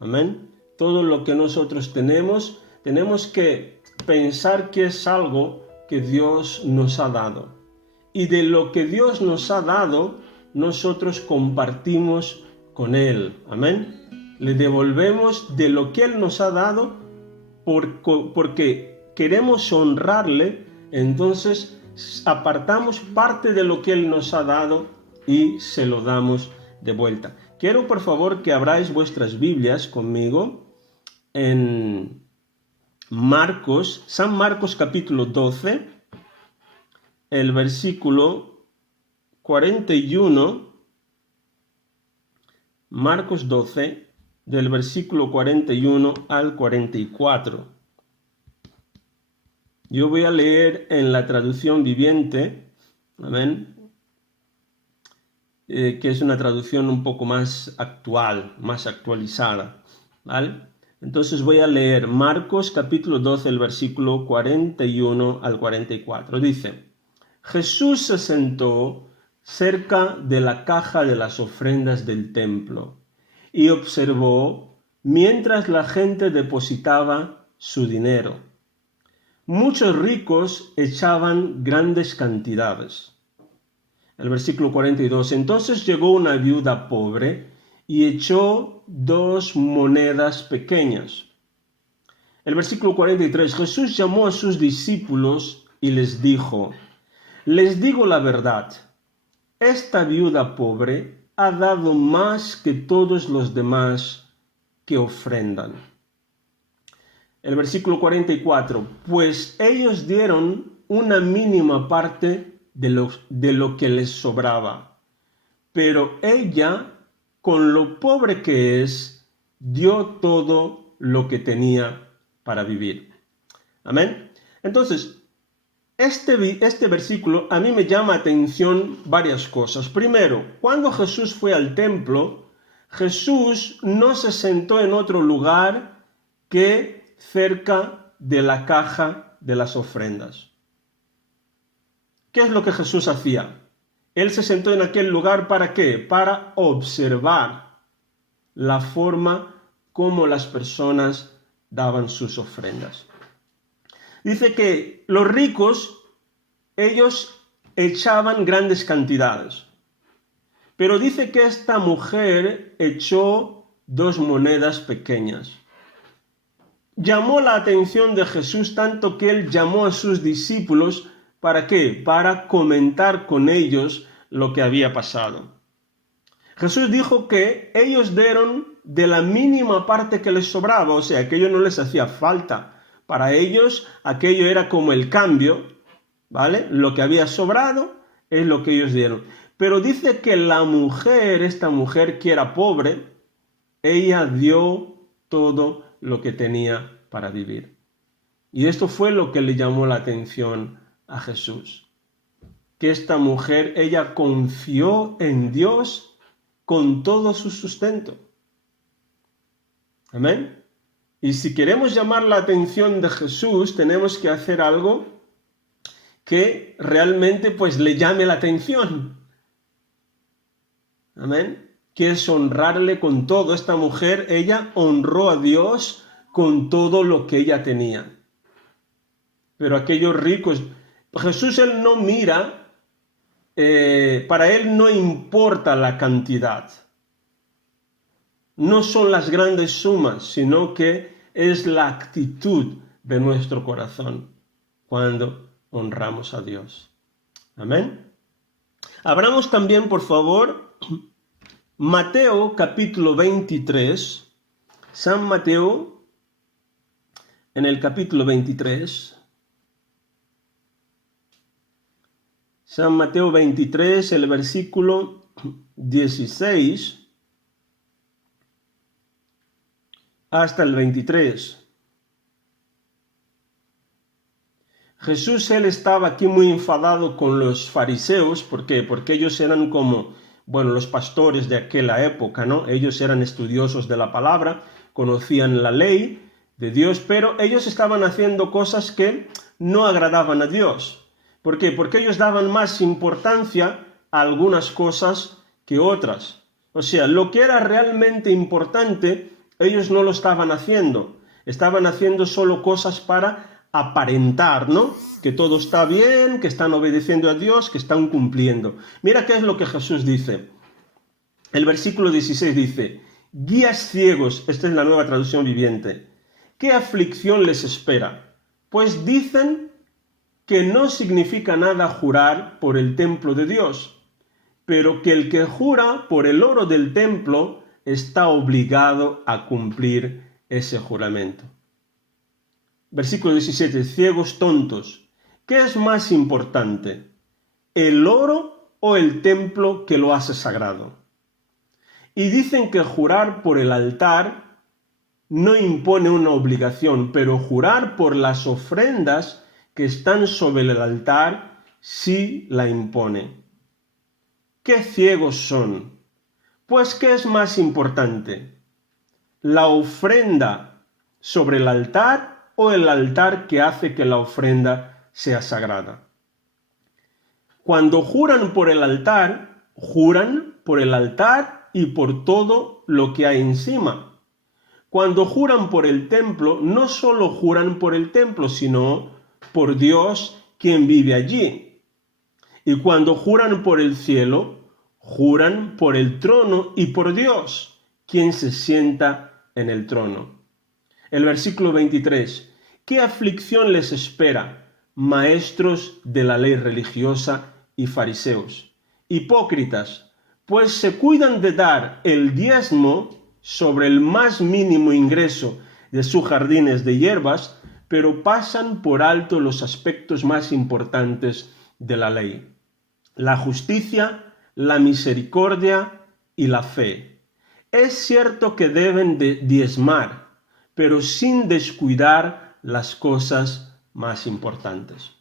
Amén. Todo lo que nosotros tenemos que pensar que es algo que Dios nos ha dado. Y de lo que Dios nos ha dado, nosotros compartimos con Él. Amén. Le devolvemos de lo que Él nos ha dado porque queremos honrarle, entonces apartamos parte de lo que Él nos ha dado y se lo damos de vuelta. Quiero por favor que abráis vuestras Biblias conmigo en Marcos, San Marcos capítulo 12, el versículo 41, Marcos 12, del versículo 41 al 44. Yo voy a leer en la traducción viviente, amén, que es una traducción un poco más actual, más actualizada, ¿vale? Entonces voy a leer Marcos capítulo 12, el versículo 41 al 44. Dice: Jesús se sentó cerca de la caja de las ofrendas del templo y observó mientras la gente depositaba su dinero. Muchos ricos echaban grandes cantidades. El versículo 42. Entonces llegó una viuda pobre y echó 2 monedas pequeñas. El versículo 43. Jesús llamó a sus discípulos y les dijo: les digo la verdad, esta viuda pobre ha dado más que todos los demás que ofrendan. El versículo 44. Pues ellos dieron una mínima parte de lo que les sobraba, pero ella, con lo pobre que es, dio todo lo que tenía para vivir. Amén. Entonces, este versículo a mí me llama atención varias cosas. Primero, cuando Jesús fue al templo, Jesús no se sentó en otro lugar que cerca de la caja de las ofrendas. ¿Qué es lo que Jesús hacía? Él se sentó en aquel lugar ¿para qué? Para observar la forma como las personas daban sus ofrendas. Dice que los ricos, ellos echaban grandes cantidades. Pero dice que esta mujer echó 2 monedas pequeñas. Llamó la atención de Jesús tanto que él llamó a sus discípulos, ¿para qué? Para comentar con ellos lo que había pasado. Jesús dijo que ellos dieron de la mínima parte que les sobraba, o sea, que ello no les hacía falta. Para ellos aquello era como el cambio, ¿vale? Lo que había sobrado es lo que ellos dieron. Pero dice que la mujer, esta mujer que era pobre, ella dio todo lo que tenía para vivir. Y esto fue lo que le llamó la atención a Jesús. Que esta mujer, ella confió en Dios con todo su sustento. Amén. Y si queremos llamar la atención de Jesús, tenemos que hacer algo que realmente pues le llame la atención. Amén. Que es honrarle con todo. Esta mujer, ella honró a Dios con todo lo que ella tenía. Pero aquellos ricos, Jesús él no mira, para él no importa la cantidad. No son las grandes sumas, sino que es la actitud de nuestro corazón cuando honramos a Dios. Amén. Abramos también, por favor, Mateo capítulo 23. San Mateo, en el capítulo 23. San Mateo 23, el versículo 16 hasta el 23. Jesús, él estaba aquí muy enfadado con los fariseos. ¿Por qué? Porque ellos eran como, los pastores de aquella época, ¿no? Ellos eran estudiosos de la palabra, conocían la ley de Dios, pero ellos estaban haciendo cosas que no agradaban a Dios. ¿Por qué? Porque ellos daban más importancia a algunas cosas que otras. O sea, lo que era realmente importante Ellos no lo estaban haciendo solo cosas para aparentar, ¿no? Que todo está bien, que están obedeciendo a Dios, que están cumpliendo. Mira qué es lo que Jesús dice. El versículo 16 dice: guías ciegos, esta es la Nueva Traducción Viviente, ¿qué aflicción les espera? Pues dicen que no significa nada jurar por el templo de Dios, pero que el que jura por el oro del templo está obligado a cumplir ese juramento. Versículo 17, ciegos tontos, ¿qué es más importante? ¿El oro o el templo que lo hace sagrado? Y dicen que jurar por el altar no impone una obligación, pero jurar por las ofrendas que están sobre el altar sí la impone. ¿Qué ciegos son? Pues, ¿qué es más importante? ¿La ofrenda sobre el altar o el altar que hace que la ofrenda sea sagrada? Cuando juran por el altar, juran por el altar y por todo lo que hay encima. Cuando juran por el templo, no solo juran por el templo, sino por Dios quien vive allí. Y cuando juran por el cielo, juran por el trono y por Dios, quien se sienta en el trono. El versículo 23. ¿Qué aflicción les espera, maestros de la ley religiosa y fariseos? Hipócritas, pues se cuidan de dar el diezmo sobre el más mínimo ingreso de sus jardines de hierbas, pero pasan por alto los aspectos más importantes de la ley: la justicia, la misericordia y la fe. Es cierto que deben de diezmar, pero sin descuidar las cosas más importantes.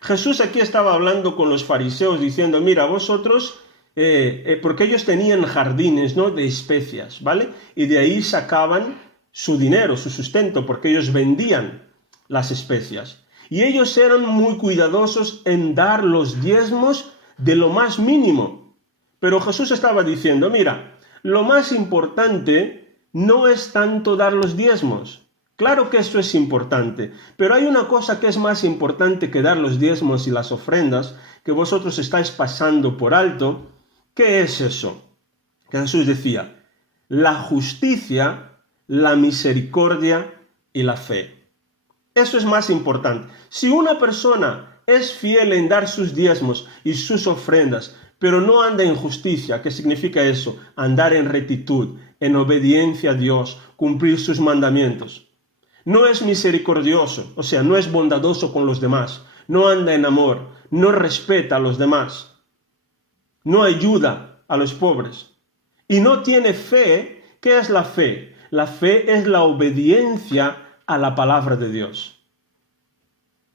Jesús aquí estaba hablando con los fariseos diciendo: mira, vosotros, porque ellos tenían jardines, ¿no?, de especias, ¿vale? Y de ahí sacaban su dinero, su sustento, porque ellos vendían las especias. Y ellos eran muy cuidadosos en dar los diezmos de lo más mínimo. Pero Jesús estaba diciendo: mira, lo más importante no es tanto dar los diezmos. Claro que esto es importante, pero hay una cosa que es más importante que dar los diezmos y las ofrendas, que vosotros estáis pasando por alto. ¿Qué es eso? Que Jesús decía: la justicia, la misericordia y la fe. Eso es más importante. Si una persona es fiel en dar sus diezmos y sus ofrendas, pero no anda en justicia, ¿qué significa eso? Andar en rectitud, en obediencia a Dios, cumplir sus mandamientos. No es misericordioso, o sea, no es bondadoso con los demás, no anda en amor, no respeta a los demás, no ayuda a los pobres y no tiene fe. ¿Qué es la fe? La fe es la obediencia a la palabra de Dios.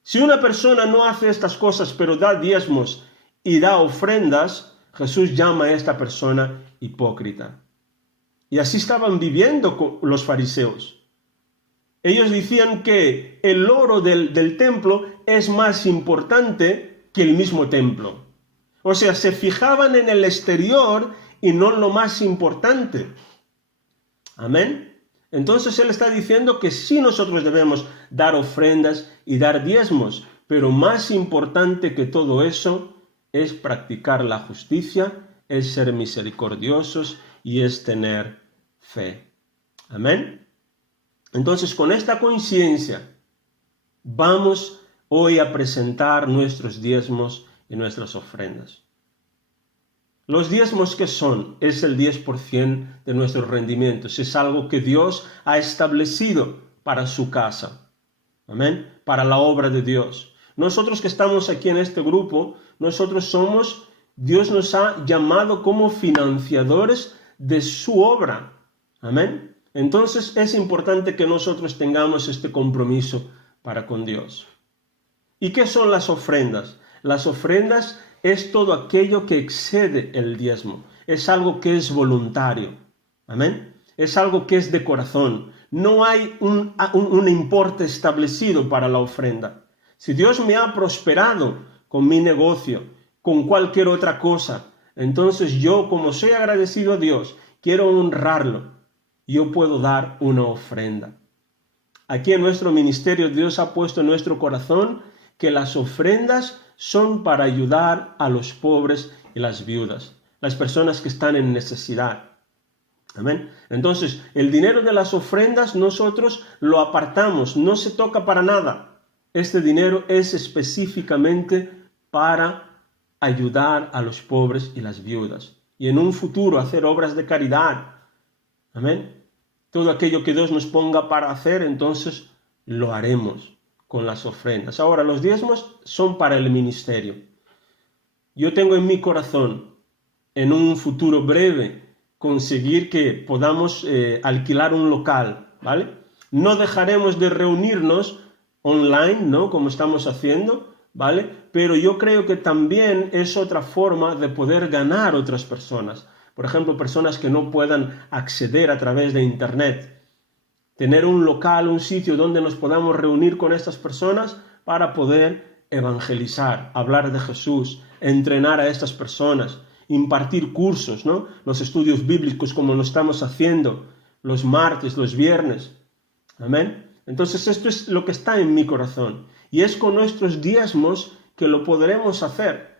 Si una persona no hace estas cosas, pero da diezmos y da ofrendas, Jesús llama a esta persona hipócrita. Y así estaban viviendo con los fariseos. Ellos decían que el oro del templo es más importante que el mismo templo. O sea, se fijaban en el exterior y no en lo más importante. Amén. Entonces él está diciendo que sí, nosotros debemos dar ofrendas y dar diezmos, pero más importante que todo eso es practicar la justicia, es ser misericordiosos y es tener fe. Amén. Entonces, con esta conciencia, vamos hoy a presentar nuestros diezmos y nuestras ofrendas. Los diezmos, ¿qué son? Es el 10% de nuestros rendimientos. Es algo que Dios ha establecido para su casa. Amén. Para la obra de Dios. Nosotros que estamos aquí en este grupo, Dios nos ha llamado como financiadores de su obra. Amén. Entonces es importante que nosotros tengamos este compromiso para con Dios. ¿Y qué son las ofrendas? Las ofrendas es todo aquello que excede el diezmo. Es algo que es voluntario. Amén. Es algo que es de corazón. No hay un importe establecido para la ofrenda. Si Dios me ha prosperado con mi negocio, con cualquier otra cosa, entonces yo, como soy agradecido a Dios, quiero honrarlo. yo puedo dar una ofrenda. Aquí en nuestro ministerio Dios ha puesto en nuestro corazón que las ofrendas son para ayudar a los pobres y las viudas, las personas que están en necesidad. Amén. Entonces, el dinero de las ofrendas nosotros lo apartamos, no se toca para nada. Este dinero es específicamente para ayudar a los pobres y las viudas. Y en un futuro hacer obras de caridad. Amén. Todo aquello que Dios nos ponga para hacer, entonces lo haremos con las ofrendas. Ahora, los diezmos son para el ministerio. Yo tengo en mi corazón, en un futuro breve, conseguir que podamos alquilar un local, ¿vale? No dejaremos de reunirnos online, ¿no? Como estamos haciendo, ¿vale? Pero yo creo que también es otra forma de poder ganar otras personas. Por ejemplo, personas que no puedan acceder a través de internet. Tener un local, un sitio donde nos podamos reunir con estas personas para poder evangelizar, hablar de Jesús, entrenar a estas personas, impartir cursos, ¿no? Los estudios bíblicos como lo estamos haciendo los martes, los viernes. Amén. Entonces esto es lo que está en mi corazón. Y es con nuestros diezmos que lo podremos hacer.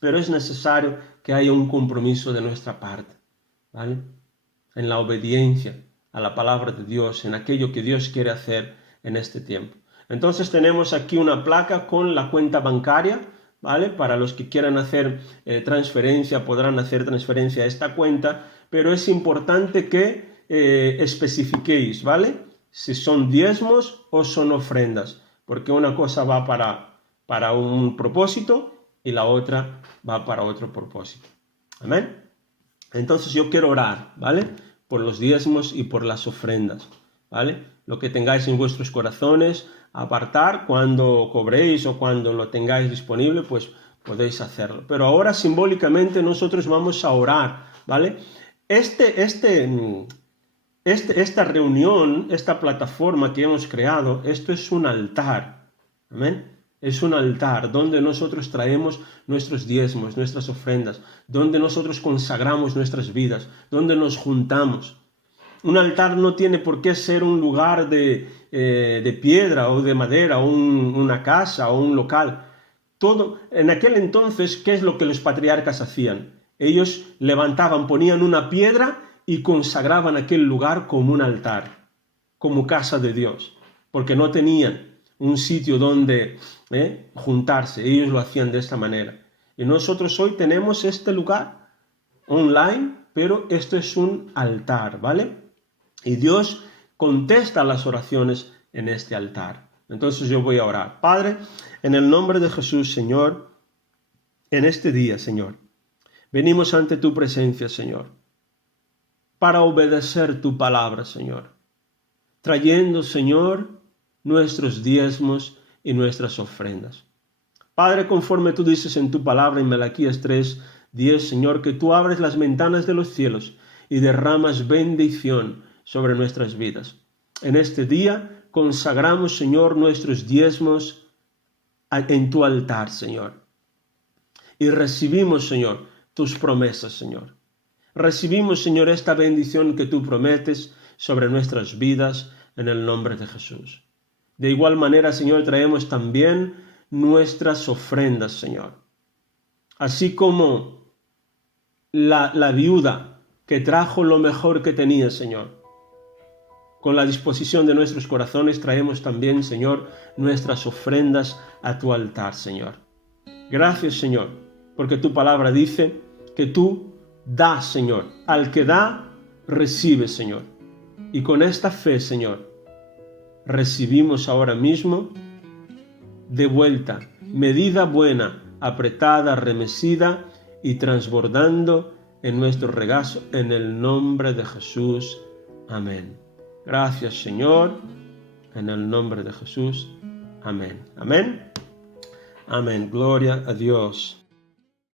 Pero es necesario que haya un compromiso de nuestra parte, ¿vale? En la obediencia a la palabra de Dios, en aquello que Dios quiere hacer en este tiempo. Entonces tenemos aquí una placa con la cuenta bancaria, ¿vale? Para los que quieran hacer transferencia, podrán hacer transferencia a esta cuenta, pero es importante que especifiquéis, ¿vale? Si son diezmos o son ofrendas, porque una cosa va para un propósito y la otra va para otro propósito. Amén. Entonces yo quiero orar, ¿vale? Por los diezmos y por las ofrendas, ¿vale? Lo que tengáis en vuestros corazones, apartar cuando cobréis o cuando lo tengáis disponible, pues podéis hacerlo. Pero ahora simbólicamente nosotros vamos a orar, ¿vale? Esta reunión, esta plataforma que hemos creado, esto es un altar, ¿amén? Es un altar donde nosotros traemos nuestros diezmos, nuestras ofrendas, donde nosotros consagramos nuestras vidas, donde nos juntamos. Un altar no tiene por qué ser un lugar de piedra o de madera, o una casa o un local. Todo, en aquel entonces, ¿qué es lo que los patriarcas hacían? Ellos levantaban, ponían una piedra y consagraban aquel lugar como un altar, como casa de Dios, porque no tenían un sitio donde juntarse. Ellos lo hacían de esta manera. Y nosotros hoy tenemos este lugar online, pero esto es un altar, ¿vale? Y Dios contesta las oraciones en este altar. Entonces yo voy a orar. Padre, en el nombre de Jesús, Señor, en este día, Señor, venimos ante tu presencia, Señor, para obedecer tu palabra, Señor, trayendo, Señor, nuestros diezmos y nuestras ofrendas. Padre, conforme tú dices en tu palabra en Malaquías 3:10, Señor, que tú abres las ventanas de los cielos y derramas bendición sobre nuestras vidas. En este día consagramos, Señor, nuestros diezmos en tu altar, Señor. Y recibimos, Señor, tus promesas, Señor. Recibimos, Señor, esta bendición que tú prometes sobre nuestras vidas en el nombre de Jesús. De igual manera, Señor, traemos también nuestras ofrendas, Señor. Así como la viuda que trajo lo mejor que tenía, Señor. Con la disposición de nuestros corazones traemos también, Señor, nuestras ofrendas a tu altar, Señor. Gracias, Señor, porque tu palabra dice que tú das, Señor. Al que da, recibe, Señor. Y con esta fe, Señor, recibimos ahora mismo de vuelta, medida buena, apretada, remecida y transbordando en nuestro regazo, en el nombre de Jesús. Amén. Gracias, Señor, en el nombre de Jesús. Amén. Amén. Amén. Gloria a Dios.